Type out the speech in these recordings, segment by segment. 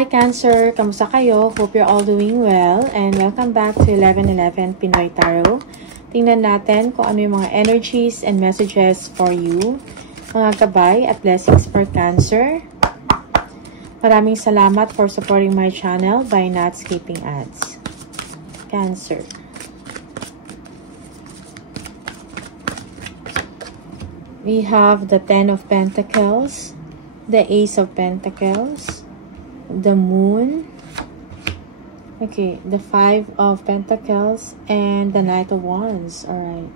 Hi Cancer! Kamusta kayo? Hope you're all doing well and welcome back to 1111 Pinoy Tarot. Tingnan natin kung ano yung mga energies and messages for you, mga gabay at blessings for Cancer. Maraming salamat for supporting my channel by not skipping ads. Cancer. We have the Ten of Pentacles, the Ace of Pentacles, the Moon, okay, the Five of Pentacles, and the Knight of Wands. Alright.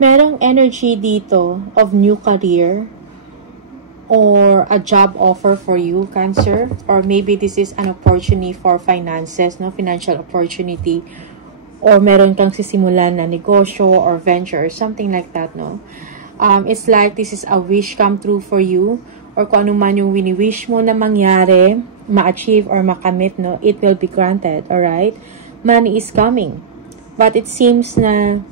Merong energy dito of new career or a job offer for you, Cancer, or maybe this is an opportunity for finances, no, financial opportunity, or meron kang sisimulan na negosyo or venture or something like that, no. It's like this is a wish come true for you, or kung ano man yung wini-wish mo na mangyari, ma-achieve or makamit, no, it will be granted. Alright, money is coming, but it seems na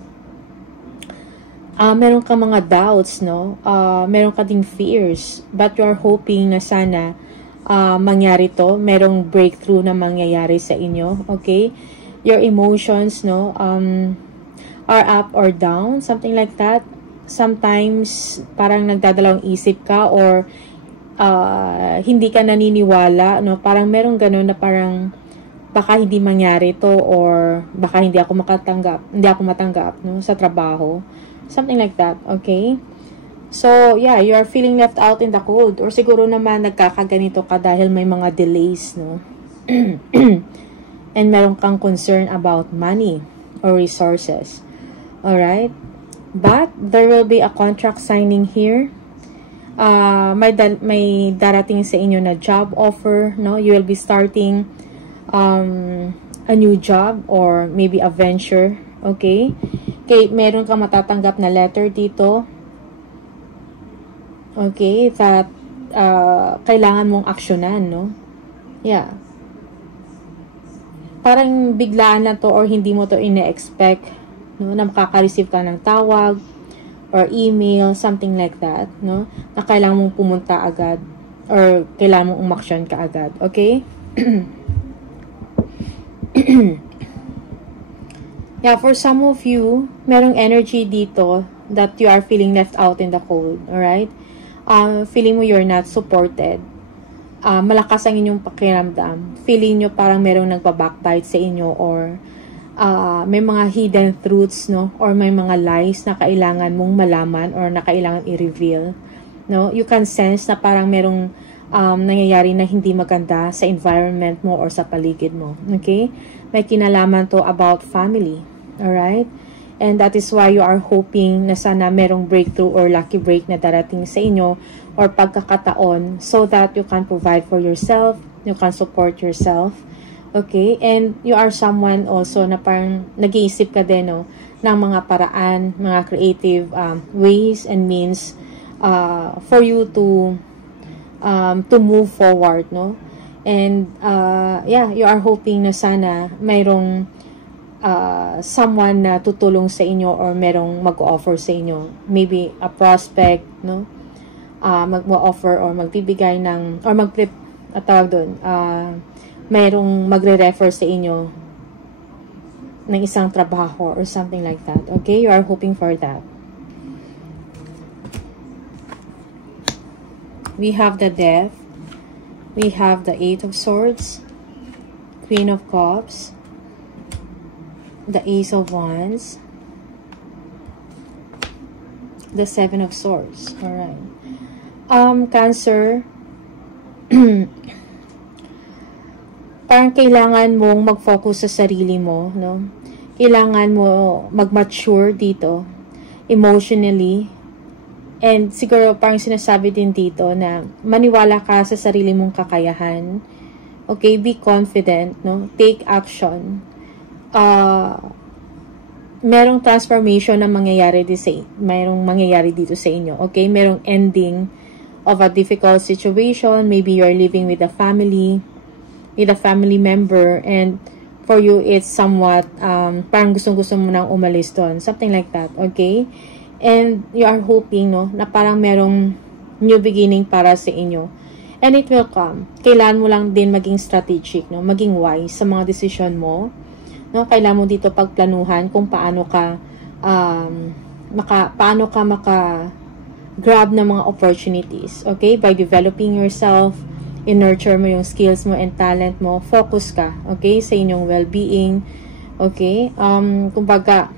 meron ka mga doubts, no, meron ka ding fears, but you're hoping na sana mangyari to, merong breakthrough na mangyayari sa inyo. Okay, your emotions, no, are up or down, something like that. Sometimes parang nagdadalawang isip ka, or hindi ka naniniwala, no, parang merong ganun na parang baka hindi mangyari to, or baka hindi ako matanggap, no, sa trabaho, something like that. Okay, so yeah, you are feeling left out in the cold, or siguro naman nagkakaganito ka dahil may mga delays, no. And meron kang concern about money or resources. Alright? But there will be a contract signing here. May darating sa inyo na job offer, no? You will be starting a new job or maybe a venture. Okay? Okay, meron kang matatanggap na letter dito. Okay? That kailangan mong aksyonan, no? Yeah. Parang biglaan na to, or hindi mo to ine-expect, no, na makaka-receive ka ng tawag or email, something like that, no, na kailangan mong pumunta agad or kailangan mong umaksyon ka agad. Okay? Yeah, for some of you, merong energy dito that you are feeling left out in the cold. Alright? Feeling mo you're not supported. Malakas ang inyong pakiramdam. Feeling nyo parang merong nagpa-backbite sa inyo, or may mga hidden truths, no, or may mga lies na kailangan mong malaman or na kailangan i-reveal, no. You can sense na parang merong nangyayari na hindi maganda sa environment mo or sa paligid mo. Okay? May kinalaman to about family. Alright? And that is why you are hoping na sana merong breakthrough or lucky break na darating sa inyo, or pagkakataon, so that you can provide for yourself, you can support yourself. Okay? And you are someone also na parang nag-iisip ka din, no, ng mga paraan, mga creative ways and means for you to move forward, no? And yeah, you are hoping na sana mayroong someone na tutulong sa inyo, or merong mag-offer sa inyo, maybe a prospect, no, mag-offer or magbibigay ng, or tawag doon, mayroong magre-refer sa inyo ng isang trabaho or something like that. Okay, you are hoping for that. We have the Death, we have the Eight of Swords, Queen of Cups, the Ace of Wands, the Seven of Swords. Alright. Cancer, parang kailangan mong mag-focus sa sarili mo, no? Kailangan mo mag-mature dito, emotionally, and siguro parang sinasabi din dito na maniwala ka sa sarili mong kakayahan. Okay, be confident, no? Take action. Merong transformation na mangyayari dito sa inyo. Okay, merong ending of a difficult situation. Maybe you're living with a family member, and for you it's somewhat parang gustong-gusto mo nang umalis doon, something like that. Okay, And you are hoping, no, na parang merong new beginning para sa inyo. And it will come. Kailangan mo lang din maging strategic, no, maging wise sa mga decision mo. No, kailangan mo dito pagplanuhan kung paano ka maka-grab ng mga opportunities. Okay? By developing yourself, i-nurture mo yung skills mo and talent mo, focus ka, okay, sa inyong well-being. Okay? Kumbaga,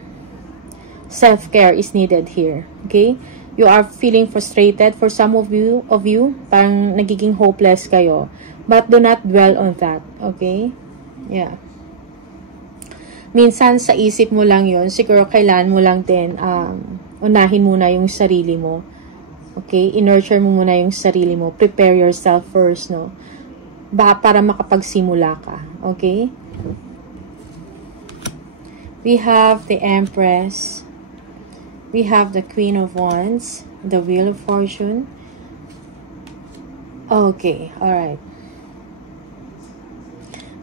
self-care is needed here. Okay? You are feeling frustrated for some of you, parang nagiging hopeless kayo. But do not dwell on that. Okay? Yeah. Minsan sa isip mo lang yun, siguro kailangan mo lang din unahin muna yung sarili mo. Okay? I-nurture mo muna yung sarili mo. Prepare yourself first, no? Para makapagsimula ka. Okay? We have the Empress. We have the Queen of Wands. The Wheel of Fortune. Okay. Alright.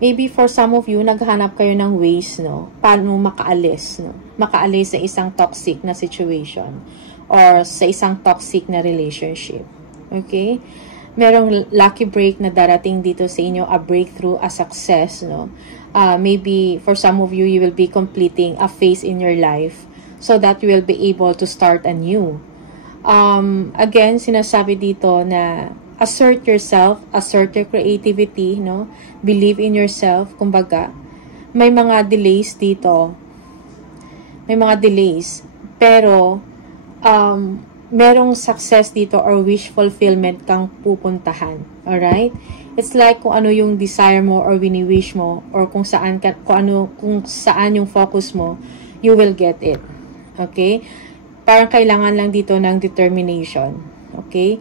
Maybe for some of you, naghahanap kayo ng ways, no? Paano makaalis, no? Makaalis sa isang toxic na situation or sa isang toxic na relationship. Okay? Merong lucky break na darating dito sa inyo, a breakthrough, a success, no? Maybe for some of you, you will be completing a phase in your life so that you will be able to start anew. Again, sinasabi dito na assert yourself, assert your creativity, no? Believe in yourself. Kumbaga, may mga delays dito. May mga delays. Pero, merong success dito or wish fulfillment kang pupuntahan. Alright? It's like kung ano yung desire mo or wini-wish mo or kung saan yung focus mo, you will get it. Okay? Parang kailangan lang dito ng determination. Okay?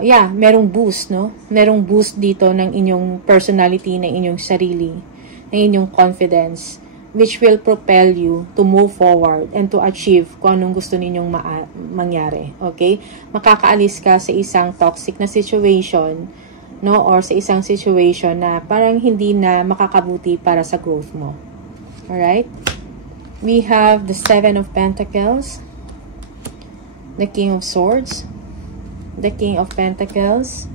Yeah, merong boost, no? Merong boost dito ng inyong personality, ng inyong sarili, ng inyong confidence, which will propel you to move forward and to achieve kung anong gusto ninyong mangyari. Okay? Makakaalis ka sa isang toxic na situation, no? Or sa isang situation na parang hindi na makakabuti para sa growth mo. Alright? We have the Seven of Pentacles, the King of Swords, the King of Pentacles,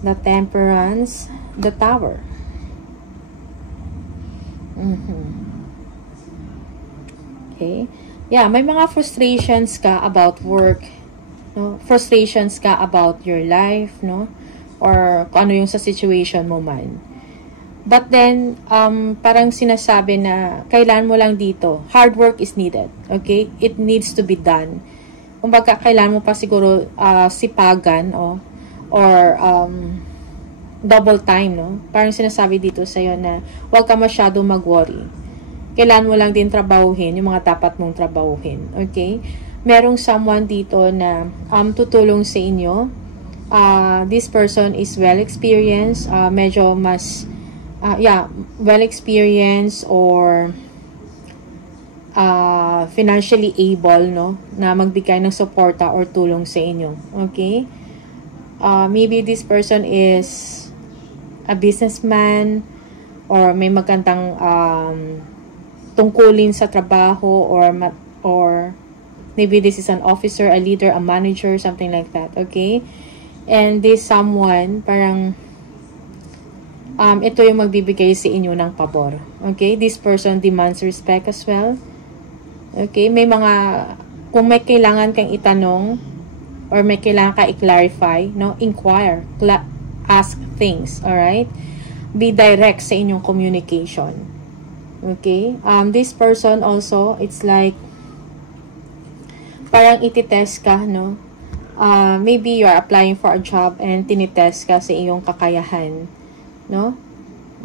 the Temperance, the Tower. Okay? Yeah, may mga frustrations ka about work, no? Frustrations ka about your life, no? Or kung ano yung sa situation mo man. But then, parang sinasabi na kailangan mo lang dito, hard work is needed. Okay? It needs to be done. Kumbaga, kailangan mo pa siguro sipagan or double time, no? Parang sinasabi dito sa'yo na huwag ka masyado mag-worry. Kailangan mo lang din trabahuhin yung mga dapat mong trabahuhin. Okay? Merong someone dito na tutulong sa inyo. This person is well-experienced, medyo mas, well-experienced or financially able, no, na magbigay ng suporta or tulong sa inyo. Okay? Maybe this person is a businessman or may magandang tungkulin sa trabaho or maybe this is an officer, a leader, a manager, something like that. Okay? And this someone, parang ito yung magbibigay sa inyo ng pabor. Okay? This person demands respect as well. Okay, may kung may kailangan kang itanong or may kailangan ka i-clarify, no, inquire, ask things, alright? Be direct sa inyong communication. Okay? This person also, it's like parang ititest ka, no? Maybe you are applying for a job and tinitest ka sa iyong kakayahan, no?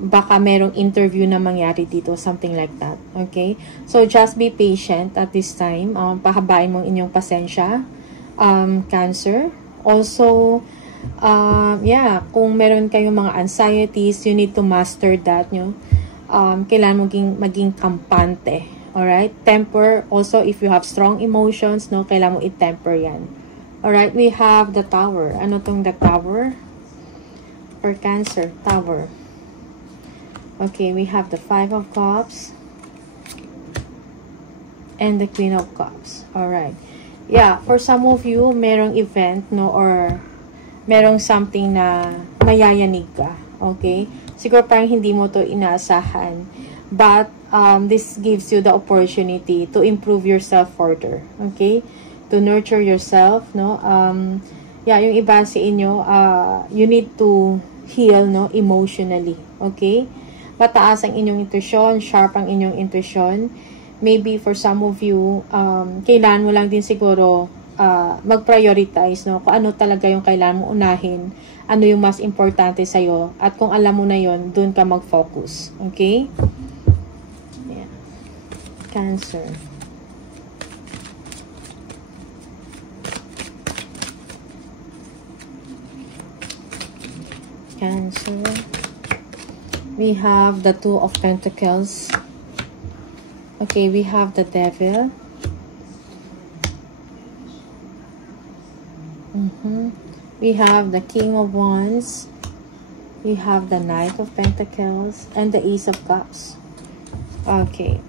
Baka merong interview na mangyari dito, something like that. Okay? So, just be patient at this time. Pahabain mo inyong pasensya. Cancer. Also, yeah, kung meron kayong mga anxieties, you need to master that, nyo. Kailangan maging kampante. Alright? Temper. Also, if you have strong emotions, no, kailangan mo i-temper yan. Alright? We have the Tower. Ano tong the Tower? For Cancer, Tower. Okay, we have the Five of Cups and the Queen of Cups. Alright. Yeah, for some of you, merong event, no, or merong something na mayayanig ka. Okay? Siguro parang hindi mo to inaasahan. But, this gives you the opportunity to improve yourself further. Okay? To nurture yourself, no? Yeah, yung iba sa inyo, you need to heal, no, emotionally. Okay? Mataas ang inyong intuition, sharp ang inyong intuition. Maybe for some of you, kailangan mo lang din siguro mag-prioritize, no? Kung ano talaga yung kailangan mo unahin, ano yung mas importante sa'yo, at kung alam mo na yon, dun ka mag-focus. Okay? Yeah. Cancer. Cancer. We have the Two of Pentacles. Okay, we have the Devil. We have the King of Wands. We have the Knight of Pentacles and the Ace of Cups. Okay.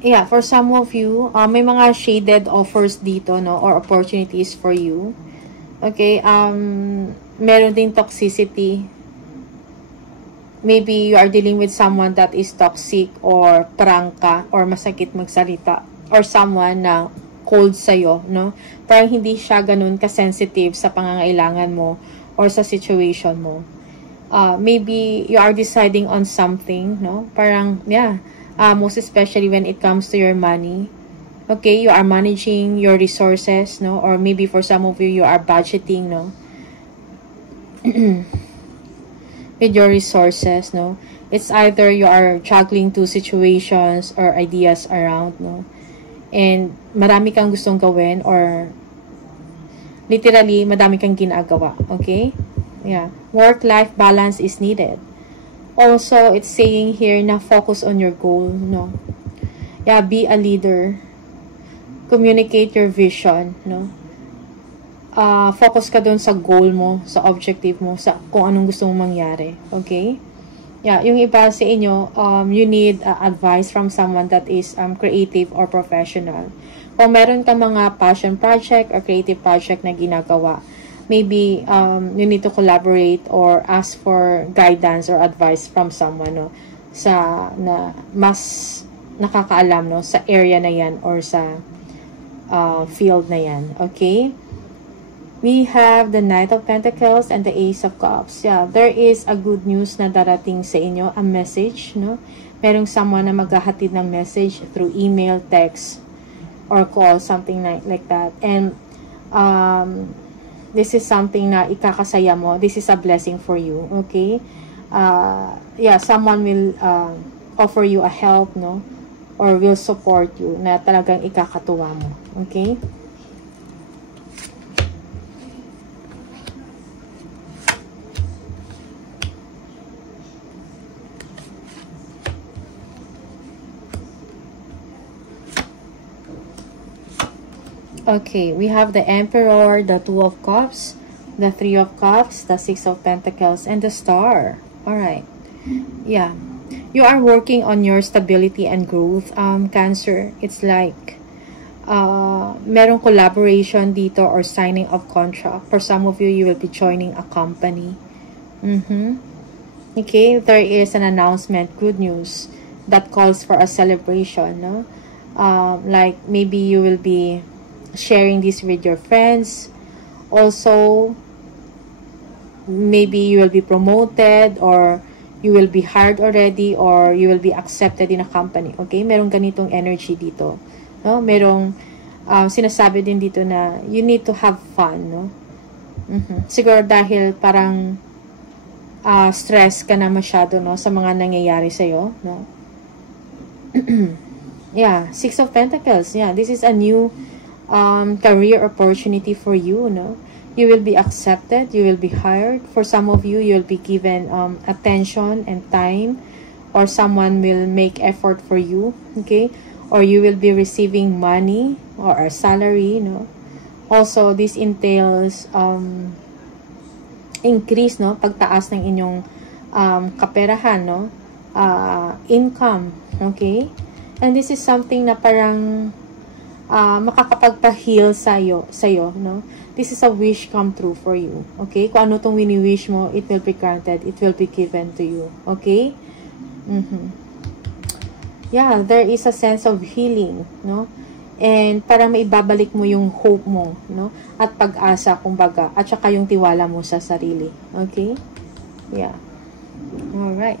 Yeah, for some of you, may mga shaded offers dito, no, or opportunities for you. Okay, meron din toxicity. Maybe you are dealing with someone that is toxic or prangka or masakit magsalita, or someone na cold sa'yo, no? Parang hindi siya ganun ka-sensitive sa pangangailangan mo or sa situation mo. Maybe you are deciding on something, no? Parang, yeah, most especially when it comes to your money. Okay, you are managing your resources, no? Or maybe for some of you, you are budgeting, no? With your resources, no? It's either you are juggling two situations or ideas around, no? And marami kang gustong gawin, or literally, madami kang ginagawa, okay? Yeah. Work-life balance is needed. Also, it's saying here na focus on your goal, no? Yeah, be a leader. Communicate your vision, no? Focus ka dun sa goal mo, sa objective mo, sa kung anong gusto mong mangyari. Okay? Yeah, yung iba sa inyo, you need advice from someone that is creative or professional. Kung meron ka mga passion project or creative project na ginagawa, maybe you need to collaborate or ask for guidance or advice from someone, no? Sa na mas nakakaalam, no, sa area na yan or sa field na yan. Okay? We have the Knight of Pentacles and the Ace of Cups. Yeah, there is a good news na darating sa inyo, a message, no? Merong someone na maghahatid ng message through email, text, or call, something like that. And this is something na ikakasaya mo. This is a blessing for you. Okay? Yeah, someone will offer you a help, no? Or will support you na talagang ikakatuwa mo. Okay? Okay, we have the Emperor, the Two of Cups, the Three of Cups, the Six of Pentacles, and the Star. Alright. Yeah. You are working on your stability and growth, Cancer. It's like, merong collaboration dito or signing of contract. For some of you, you will be joining a company. Okay, there is an announcement, good news, that calls for a celebration, no? Like, maybe you will be sharing this with your friends. Also, maybe you will be promoted, or you will be hired already, or you will be accepted in a company. Okay? Merong ganitong energy dito. No? Merong sinasabi din dito na you need to have fun, no? Siguro dahil parang stress ka na masyado, no, sa mga nangyayari sa'yo, no? Yeah, Six of Pentacles. Yeah, this is a new career opportunity for you, no? You will be accepted, you will be hired. For some of you, you will be given attention and time, or someone will make effort for you, okay? Or you will be receiving money or a salary, no? Also, this entails increase, no? Pagtaas ng inyong kaperahan, no? income, okay? And this is something na parang makakapagpa-heal sa'yo, no? This is a wish come true for you, okay? Kung ano tong wini-wish mo, it will be granted, it will be given to you, okay? Yeah, there is a sense of healing, no? And parang maibabalik mo yung hope mo, no? At pag-asa, kumbaga, at saka yung tiwala mo sa sarili, okay? Yeah. Alright.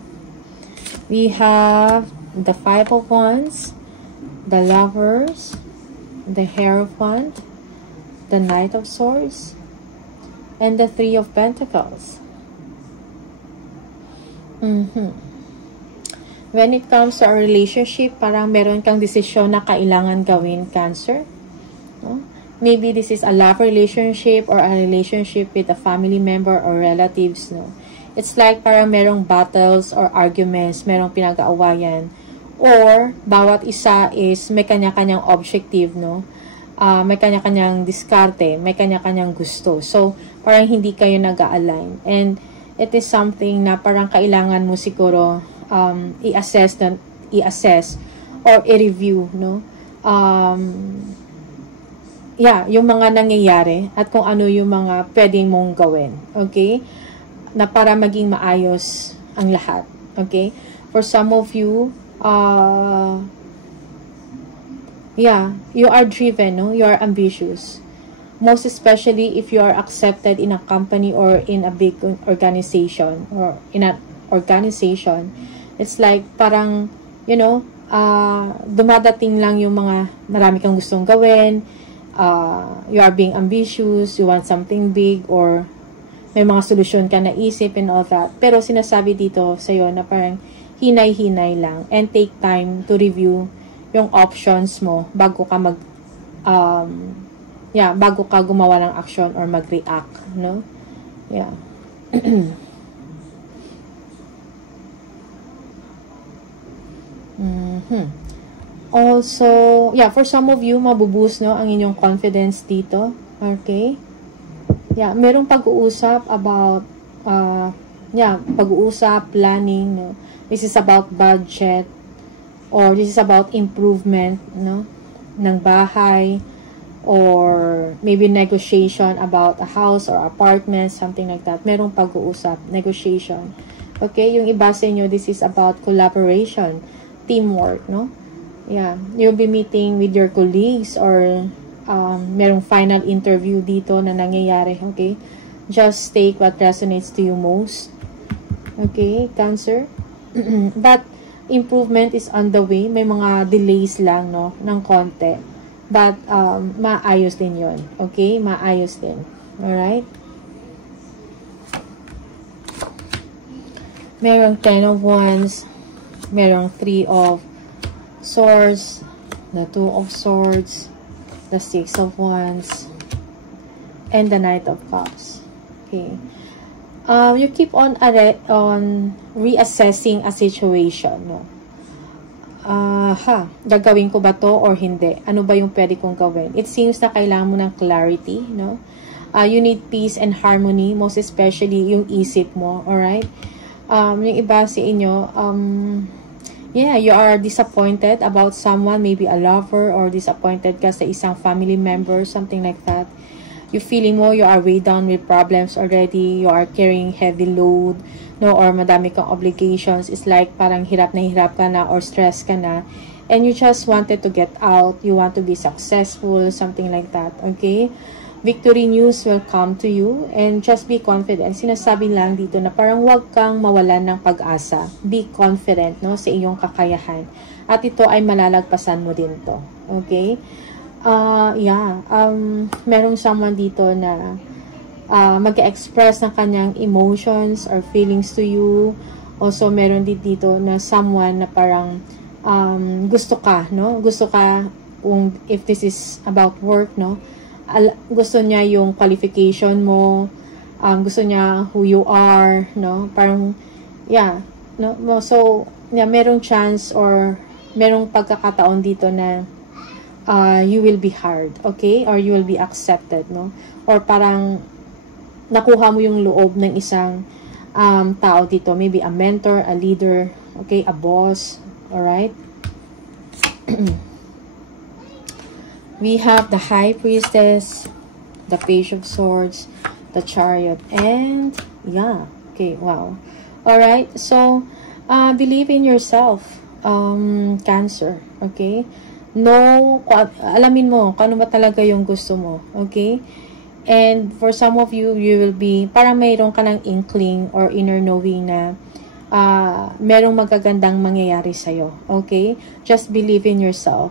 We have the Five of Wands, the Lovers, the Hierophant, the Knight of Swords, and the Three of Pentacles. When it comes to a relationship, parang meron kang desisyon na kailangan gawin, Cancer. No? Maybe this is a love relationship or a relationship with a family member or relatives, no? It's like parang merong battles or arguments, merong pinag-aawayan. Or, bawat isa is may kanya-kanyang objective, no? May kanya-kanyang diskarte, may kanya-kanyang gusto. So, parang hindi kayo nag-a-align. And, it is something na parang kailangan mo siguro i-assess or i-review, no? Yeah, yung mga nangyayari at kung ano yung mga pwedeng mong gawin. Okay? Na para maging maayos ang lahat. Okay? For some of you, yeah, you are driven, no? You are ambitious. Most especially if you are accepted in a company or in a big organization or in an organization. It's like parang, you know, dumadating lang yung mga marami kang gustong gawin. You are being ambitious, you want something big, or may mga solusyon ka na isip and all that. Pero sinasabi dito sa'yo na parang hinay-hinay lang and take time to review yung options mo bago ka bago ka gumawa ng action or mag-react, no? Yeah. Also, yeah, for some of you, mabuboost, no, ang inyong confidence dito. Okay? Yeah, merong pag-uusap about, pag-uusap, planning, no? This is about budget, or this is about improvement, no, ng bahay, or maybe negotiation about a house or apartment, something like that. Merong pag-uusap, negotiation. Okay, yung iba sa inyo, this is about collaboration, teamwork, no? Yeah, you'll be meeting with your colleagues or merong final interview dito na nangyayari, okay? Just take what resonates to you most. Okay, Cancer? But improvement is on the way. May mga delays lang, no, ng konti. But maayos din yon. Okay? Maayos din. Alright? Merong 10 of Wands. Merong 3 of Swords. The 2 of Swords. The 6 of Wands. And the Knight of Cups. Okay. You keep on reassessing a situation, no? Gagawin ko ba to or hindi? Ano ba yung pwede kong gawin? It seems na kailangan mo ng clarity, no? You need peace and harmony, most especially yung isip mo, alright? Yung iba sa inyo, yeah, you are disappointed about someone, maybe a lover, or disappointed ka sa isang family member, something like that. You feeling mo, you are weighed down with problems already, you are carrying heavy load, no, or madami kang obligations. It's like parang hirap ka na or stress ka na, and you just wanted to get out, you want to be successful, something like that, okay? Victory news will come to you, and just be confident. Sinasabi lang dito na parang wag kang mawalan ng pag-asa. Be confident, no, sa iyong kakayahan. At ito ay malalagpasan mo din to, okay? Merong someone dito na mag-express ng kanyang emotions or feelings to you. Also, meron dito na someone na parang gusto ka, no? Gusto ka, kung if this is about work, no? Gusto niya yung qualification mo, gusto niya who you are, no? Parang, yeah, no? So, yeah, merong chance or merong pagkakataon dito na you will be hired, okay? Or you will be accepted, no? Or parang nakuha mo yung loob ng isang tao dito, maybe a mentor, a leader, okay, a boss, all right? We have the High Priestess, the Page of Swords, the Chariot, and yeah, okay, wow. All right, so believe in yourself, Cancer, okay? No, alamin mo kung ano ba talaga yung gusto mo, okay? And for some of you, you will be, parang mayroon ka ng inkling or inner knowing na merong magagandang mangyayari sa'yo, okay? Just believe in yourself,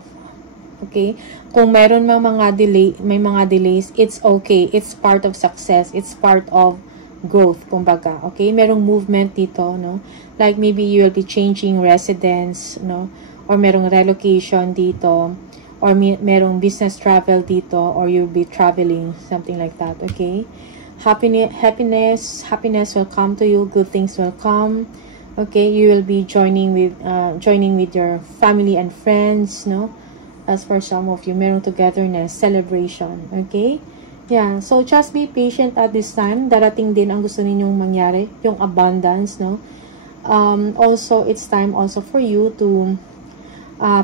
okay? Kung meron may mga delays, it's okay. It's part of success. It's part of growth, kumbaga, okay? Merong movement dito, no? Like maybe you will be changing residence, no? Or merong relocation dito, or merong business travel dito, or you'll be traveling, something like that, okay? Happiness will come to you. Good things will come, okay? You will be joining with your family and friends, no? As for some of you, merong togetherness, celebration, okay? Yeah, so just be patient at this time. Darating din ang gusto ninyong mangyari, yung abundance, no? Also, it's time also for you to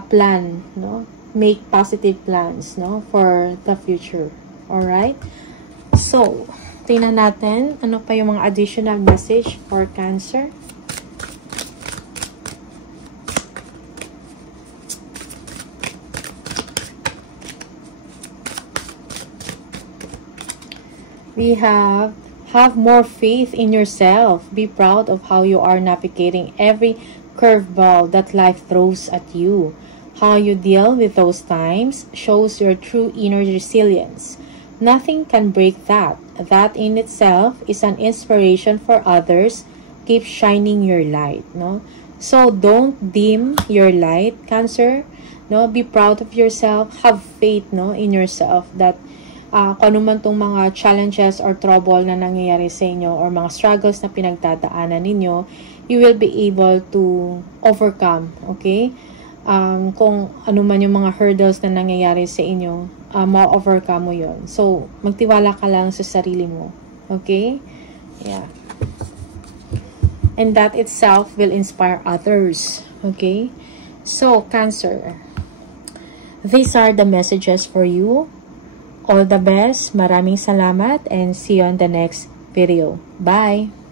plan, no? Make positive plans, no? For the future, alright? So, tingnan natin, ano pa yung mga additional message for Cancer? We have more faith in yourself. Be proud of how you are navigating every curveball that life throws at you. How you deal with those times shows your true inner resilience. Nothing can break that. That in itself is an inspiration for others. Keep shining your light, no? So don't dim your light, Cancer. No, be proud of yourself. Have faith, no, in yourself that kung ano man tong mga challenges or trouble na nangyayari sa inyo or mga struggles na pinagdadaanan ninyo, you will be able to overcome, okay? Kung ano man yung mga hurdles na nangyayari sa inyo, ma-overcome mo yun. So, magtiwala ka lang sa sarili mo, okay? Yeah. And that itself will inspire others, okay? So, Cancer, these are the messages for you. All the best. Maraming salamat and see you on the next video. Bye!